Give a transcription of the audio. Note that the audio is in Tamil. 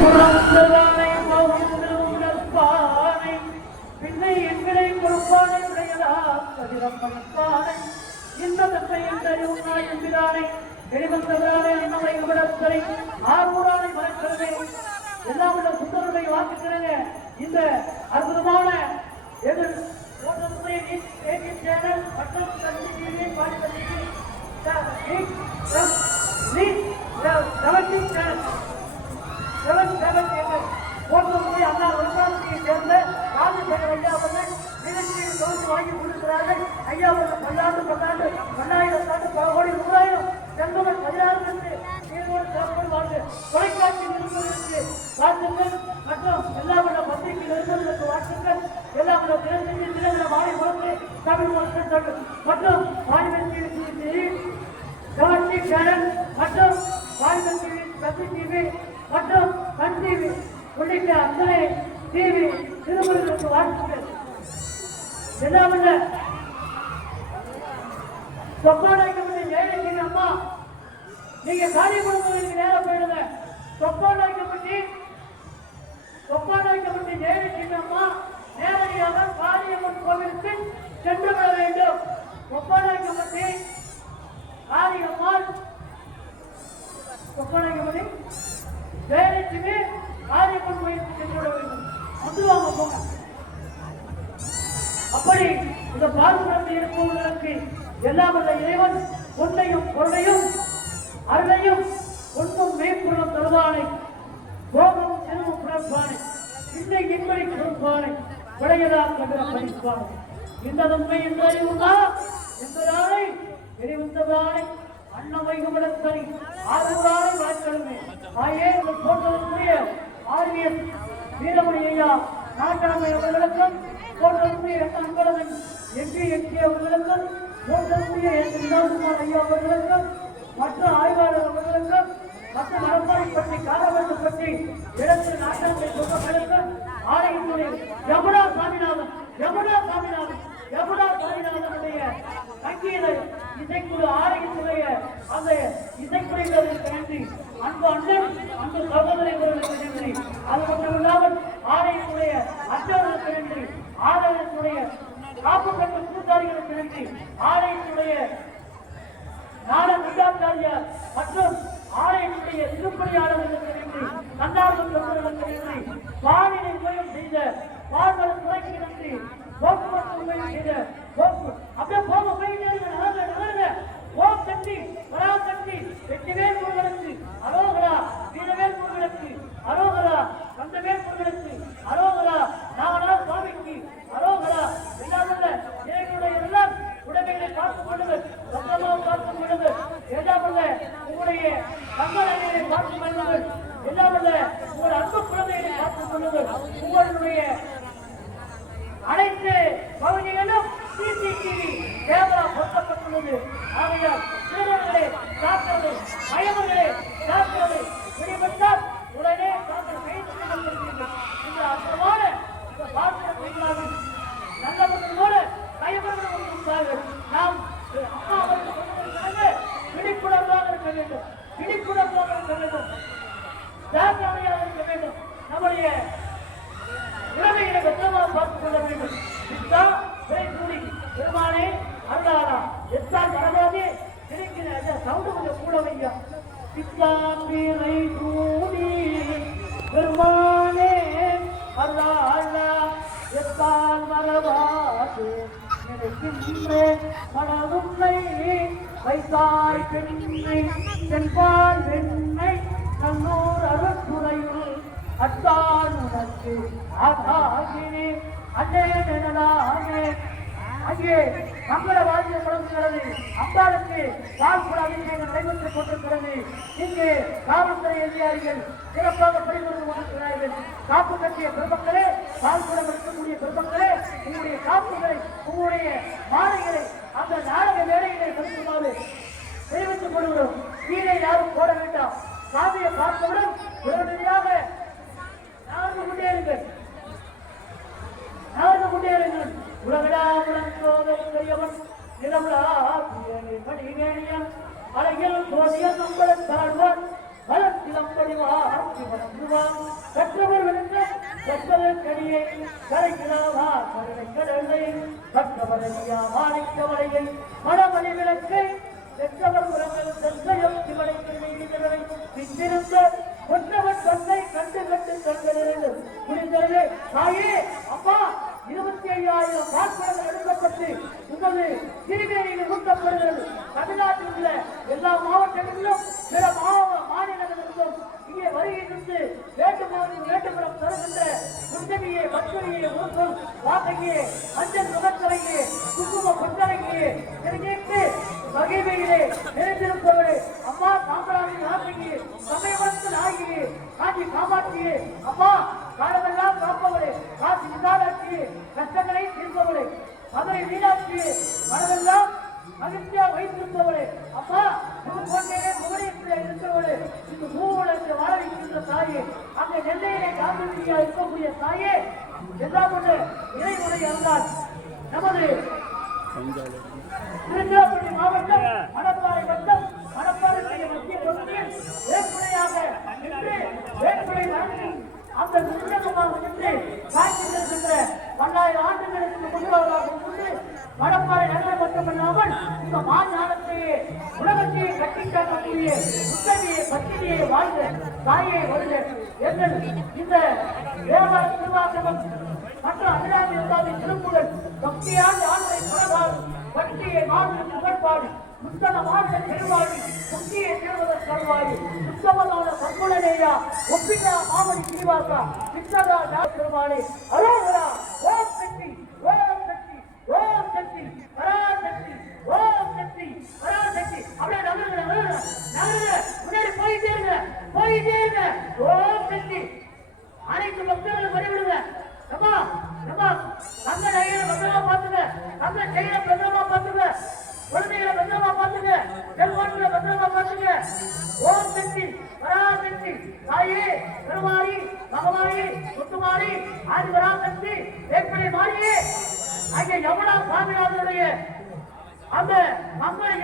புறந்ததானை பவுந்தல் பானை பின்னை எங்களை பொறுப்பானை உடையதா கதிரப்பணிப்பானை இன்னதத்தை என்றறிவுனாய் என்கிறானை வெளிவந்தவரானே அண்ணவை விடத்தரை ஆரூரானை மறைக்கிறதே எல்லாம் உள்ள சுந்தருடைய வாக்குகிறேங்க. இந்த அற்புதமான எதிர் சேனல் மற்றும் அண்ணா ஒன்றாம் சேர்ந்த ராஜசேகர் ஐயா அவர்கள் நிகழ்ச்சியை தொகுத்து வாங்கி கொடுக்கிறார்கள். ஐயா அவர்கள் பல்லாண்டு பல்லாயிரத்தாண்டு பல கோடி ரூபாயிரம் செல்வங்கள் 16 வாழ்ந்து தொலைக்காட்சி நிறுவனங்களுக்கு வாழ்த்துக்கள் மற்றும் எல்லாவிட பத்திரிகை நிறுவனங்களுக்கு வாழ்த்துக்கள். எல்லாவிட தினசரி மாலை முழக்கு தமிழ் மக்கள் மற்றும் கவர்ச்சி சேனல் மற்றும் வாலிபன் டிவி, சக்தி டிவி மற்றும் சன் டிவி உள்ளிட்ட அத்தனை டிவி நிறுவனங்களுக்கு வாழ்த்துக்கள். எல்லாவிட சொப்பாடாக்கப்பட்ட ஜெயலட்சுமி அம்மா நீங்க காரியப்படுத்துவதற்கு நேரம் போயிடுங்க. சொப்பாடாக்கப்பட்டு ஜெயலட்சுமி அம்மா நேரடியாக காரியம்மன் கோவிலுக்கு சென்று வர வேண்டும். சொப்பாடாக்கப்பட்டு காரியம்மாள் சொப்பாடாக்கப்பட்டு ஜெயலட்சுமி காரியம்மன் கோவிலுக்கு சென்று வர வேண்டும். வந்துவாங்க போங்க. அப்படி இந்த பாதுகாப்பு இருப்பவர்களுக்கு எல்லாம் வல்ல இறைவன் பொன்னையும் பொருளையும் அருளையும் ஒன்றும் மேற்பொருளும் தருவானை போகவும் செல்வம் பிறப்பானை இன்னை என்பதை கொடுப்பானை விளையதா கவிர படிப்பானை இந்த நன்மை என்ற அறிவுண்டா என்பதானை எரிவந்ததானை அன்னவை குமரத்தனை ஆறுவரானை வளர்க்கணுமே ஆயே போன்றதற்குரிய ஆர்வியஸ் வீரமணி ஐயா நாட்டாமை அவர்களுக்கும் போன்றதற்குரிய அன்பழகன் எம்பி அவர்களுக்கும் போன்றதற்குரிய வினோத்குமார் ஐயா அவர்களுக்கும் மற்ற ஆய்வாளர் அவர்களுக்கும் மற்ற மரப்பாடிப்பட்டி காரவட்டப்பட்டி இடத்தில் நாட்டாமை சொந்தங்களுக்கும் ஆலயத்துடைய யமுனா சாமிநாதனுடைய சங்கீத இசைக்குழு ஆலயத்துடைய அந்த இசைக்குறைகளுக்கு நன்றி. அன்பு அண்ணன் அன்பு சகோதரர்களுக்கு நன்றி. அது மட்டுமில்லாமல் ஆலயத்துடைய அர்ச்சகர்களுக்கு நன்றி. ஆலயத்துடைய காப்பு கட்டும் கூட்டாளிகளுக்கு நன்றி. ஆலயத்துடைய நாட குண்டாச்சாரியார் மற்றும் ஆலயத்துடைய திருப்பணியாளர்களுக்கு நன்றி. தன்னார்வ தொண்டர்களுக்கு நன்றி. வானிலை உபயம் செய்த பால்வள துறைக்கு நன்றி. போக்குவரத்து உபயம் செய்த அப்படியே போக போயிட்டே நகருங்க. ஓம் சக்தி பராசக்தி வெற்றிவேல் முருகனுக்கு அரோகரா, வீரவேல் முருகனுக்கு அரோகரா, கந்தவேல் முருகனுக்கு அரோகரா, நாகநாத சுவாமிக்கு அரோகரா. எல்லாமல்ல இறைவனுடைய எல்லாம் உடைமைகளை பார்த்துக் கொள்ளுங்கள், சொந்தமாக பார்த்துக் கொள்ளுங்கள். எல்லாமல்ல உங்களுடைய தங்கநகைகளை பார்த்துக் கொள்ளுங்கள். எல்லாமல்ல உங்கள் அன்பு குழந்தைகளை பார்த்துக் கொள்ளுங்கள். உங்களுடைய அனைத்து பகுதிகளும் சிசிடிவி கேமரா பொருத்தப்பட்டுள்ளது. ஆகையால் திருடர்களை காக்கிறது, பயவர்களை காக்கிறது, பிடிபட்டால் உடனே தாங்கள் கைது செய்யப்படுகிறீர்கள். இந்த அற்புதமான இந்த பார்த்து நல்லவர்களோடு பயவர்கள் இருந்தார்கள். நாம் அம்மா அவர்கள் சொன்னதற்காக விழிப்புணர்வாக இருக்க வேண்டும், விழிப்புணர்வாக இருக்க வேண்டும், ஜாக்கிரதையாக இருக்க வேண்டும். நம்முடைய உறவைகளை பத்திரமாக பார்த்துக் கொள்ள வேண்டும். பெருமானே அருளாரா எத்தான் வரலாதே கிடைக்கிற சவுண்டு கொஞ்சம் கூட வைங்க. பித்தாம்பிரை கூடி பெருமானே அருளாரா எத்தான் வரவாது நினைக்கின்றேன் மனதுன்னை வைத்தாய் பெண்ணை சென்பால் வெண்ணை கண்ணூர் அருட்துறையுள் அத்தான் உனக்கு ஆதாகினே அண்ணே நிழலானே. அங்கே மங்கள வாத்தியம் முழங்குகிறது. அம்பாளுக்கு பால்குட அபிஷேகம் நடைபெற்றுக் கொண்டிருக்கிறது. இங்கே காவல்துறை அதிகாரிகள் சிறப்பாக பணிபுரிந்து கொண்டிருக்கிறார்கள். காப்பு கட்டிய பெருமக்களே, பால்குடம் எடுக்கக்கூடிய பெருமக்களே, உங்களுடைய காப்புகளை உங்களுடைய மாலைகளை அந்த நாடக வேலைகளை செலுத்துமாறு தெரிவித்துக் கொள்கிறோம். கீழே யாரும் போட வேண்டாம். சாமியை பார்த்தவுடன் உடனடியாக நாங்கள் முன்னேறுங்கள், உலகடாவுடன் நிலவுலா மணிகேணியன் அழகில் சோழிய நம்பளத்தாழ்வார் வளர்த்திலம் கற்றவர் விழுந்த கற்றவர் கடியை கரைக்கிறாவா கருணை கடலை கற்றவர் மாணிக்கவளையை மனமணி விளக்கை பெற்றவர் உறங்கள் செல்லையும் சிவனைக்கு நீதிகளை பின்னிருந்த கொற்றவன் கண்ணை கண்டு கண்டு கண்களிலிருந்து புரிந்தது. தாயே அப்பா 25,000 வாக்குகள் எடுக்கப்பட்டு உங்களது திருவேணியில் ஊட்டப்படுகிறது. தமிழ்நாட்டில் உள்ள எல்லா மாவட்டங்களிலும் பிற மாநிலங்களிலும் இங்கே வருகின்ற வேட்டுப்புறம் தருகின்ற குந்தவியே பக்தரியே ஊர்கள் வாக்கையே மஞ்சள் முகத்தலையே குங்கும கொண்டலையே தெரிஞ்சிட்டு வகைமையிலே நிறைந்திருப்பவரே அம்மா சாம்பராணி நாகையே சமயவரத்து நாகையே காஞ்சி காமாட்சியே அம்மா காலமெல்லாம் காப்பவரே காசி விசாலாட்சியே கஷ்டங்களை தீர்ப்பவரே மதுரை மீனாட்சியே மனதெல்லாம் மகிழ்ச்சியா வைத்திருப்பவரே அம்மா புதுக்கோட்டையிலே புகழேற்றிலே இருக்கிறவரே இந்த பூவுலகில் வாழ வைக்கின்ற தாயே அங்கே நெல்லையிலே காந்தியா இருக்கக்கூடிய தாயே எல்லாம் ஒன்று இறைமுறை அல்லால் நமது திருச்சிராப்பள்ளி மாவட்டம் மணப்பாறை வட்டம் மணப்பாறை மத்திய பகுதியில் வேட்புடையாக நின்று வேட்புடை நடத்தி அந்த நிச்சயமாக நின்று காட்சி இருக்கின்ற 1000 ஆண்டுகளுக்கு முன்னதாக கொண்டு மணப்பாறை நகரம் மட்டுமல்லாமல் இந்த மாநிலத்தையே உலகத்தையே கட்டிக்காட்டக்கூடிய உத்தவியை பத்திரியை வாழ்ந்த தாயை வருக எங்கள் இந்த தேவார திருவாசகம் மற்ற அபிராமி இருந்தாலும் திருப்புகள் பக்தியான ஆண்மை புறவாடு பக்தியை மாநில புகழ்பாடு முத்தனமான திருவாடி முக்கிய தேர்வதற்கு தருவாயு உத்தமமான பங்குளனேயா ஒப்பிட்டா மாமணி சீவாசா சித்தகா திருவாளே அரோகரா ஓம் சக்தி ஓம் சக்தி ஓம் சக்தி பராசக்தி ஓம் சக்தி பராசக்தி அப்படியே நகருங்க முன்னாடி போயிட்டே இருங்க ஓம் சக்தி அனைத்து பக்தர்களும் வழிவிடுங்க நம்ம தங்க நகையில பத்திரமா பாத்துங்க தங்க செயல பத்திரமா பாத்துங்க குழந்தைகளை பத்திரமா பாத்துங்க செல்வாட்டுல பத்திரமா பாத்துங்க ஓம் சக்தி பராசக்தி தாயே பெருமாளி மகமாளி முத்துமாளி ஆதி பராசக்தி வேட்படை மாறியே அங்கே யமுனா சாமிநாதனுடைய அந்த மங்களை